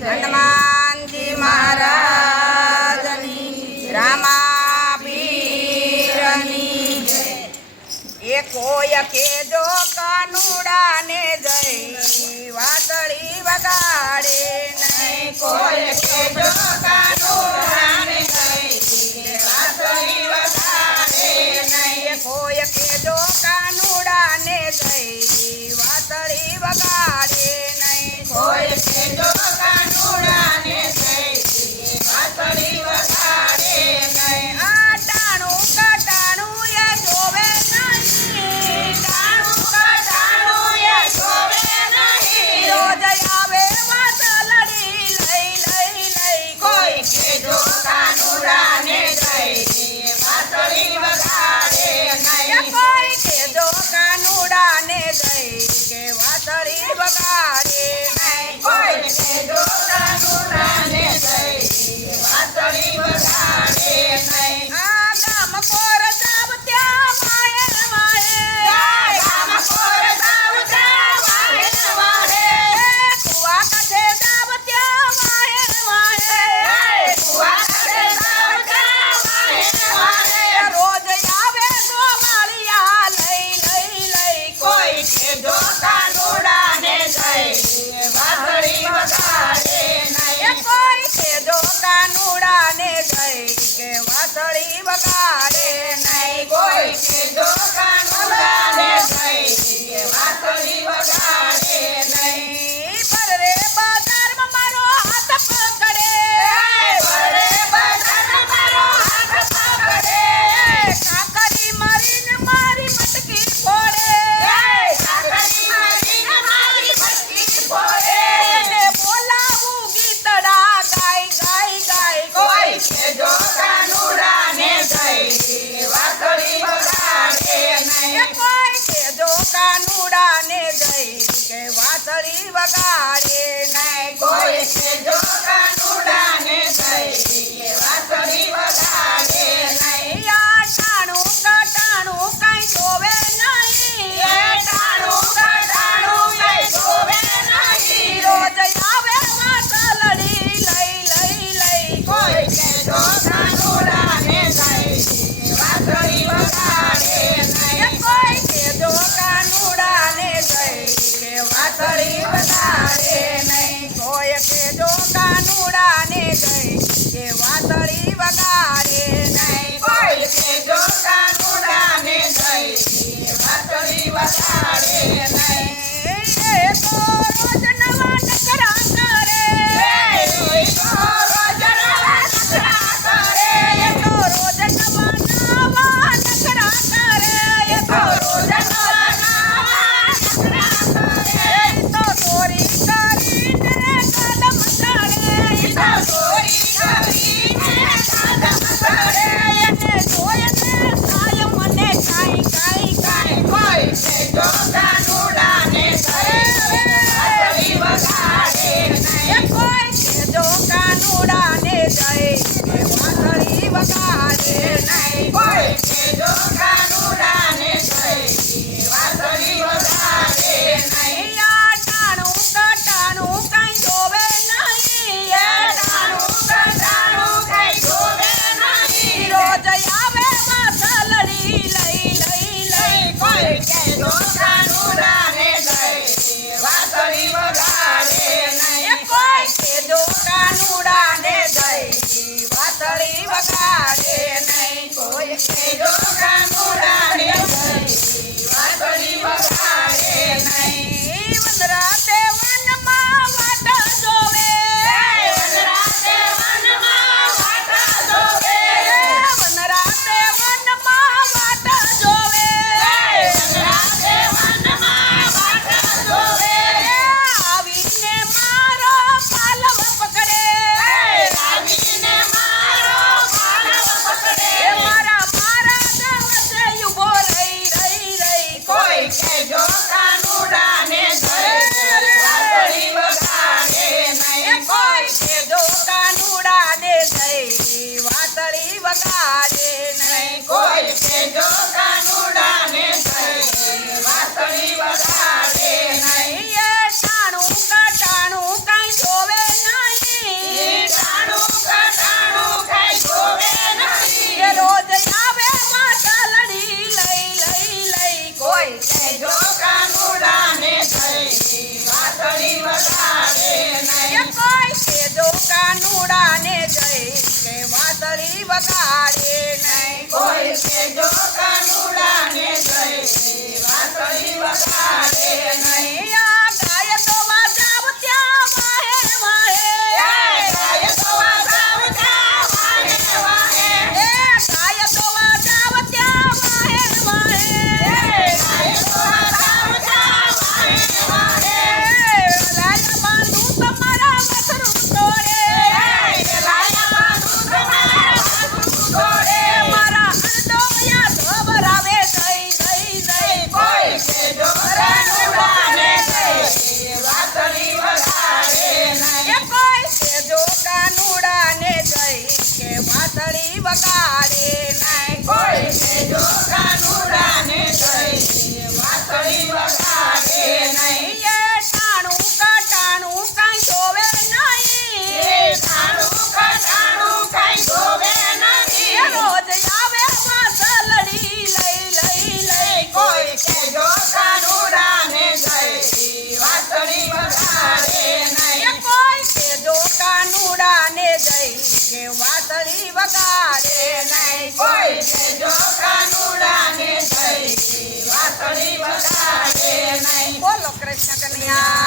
હનુમાનજી મહારાજની રામા પીરની જય કોય કેજો કાનુડાને જય વાસળી વગાડે નહીં કોઈ કેજો કાનુડાને જય વાસળી વગાડે નહીં કોઈ કેજો કાનુડાને જય વાસળી વગાડે નહીં કોઈ કેજો કાનુડા વાતળી વગાડે નહીં. કોઈ કેજો કાનુડાને જય વાતળી વગાડે નહીં. આ ગાય તો વાજાવ ત્યાં વાહે વાહે. ગાય તો વાજાવ ત્યાં વાહે વાહે. ગાય તો વાજાવ ત્યાં વાહે વાહે. ગાય તો વાજાવ ત્યાં વાહે વાહે. લાયા બાંધું તમારા મથરું તોડે. લાયા બાંધું તમારા મથરું તોડે. મારા અણદોયા ધોવરાવે જય જય જય. કોઈ કેજો કાનુડાને જય વાતળી વગાડે નહીં. કોઈ કેજો કાનુડાને જય કે વાતળી વગાડે નહીં. કોઈ કેજો કાનુડાને જય વાતળી વગાડે નહીં. ટાણું કટાણું કાંઈ જોવે નહીં. ટાણું કટાણું કાંઈ જોવે નહીં. રોજ આવે વાસલડી લઈ લઈ લઈ. કોઈ કેજો કાનુડાને જય વાતળી વગાડે નહીં. કોઈ કેજો કાનુડાને જય કે વાતળી વગાડે નહીં. કોઈ કેજો કાનુડાને જય વાતળી વગાડે નહીં. બોલો કૃષ્ણ કનૈયા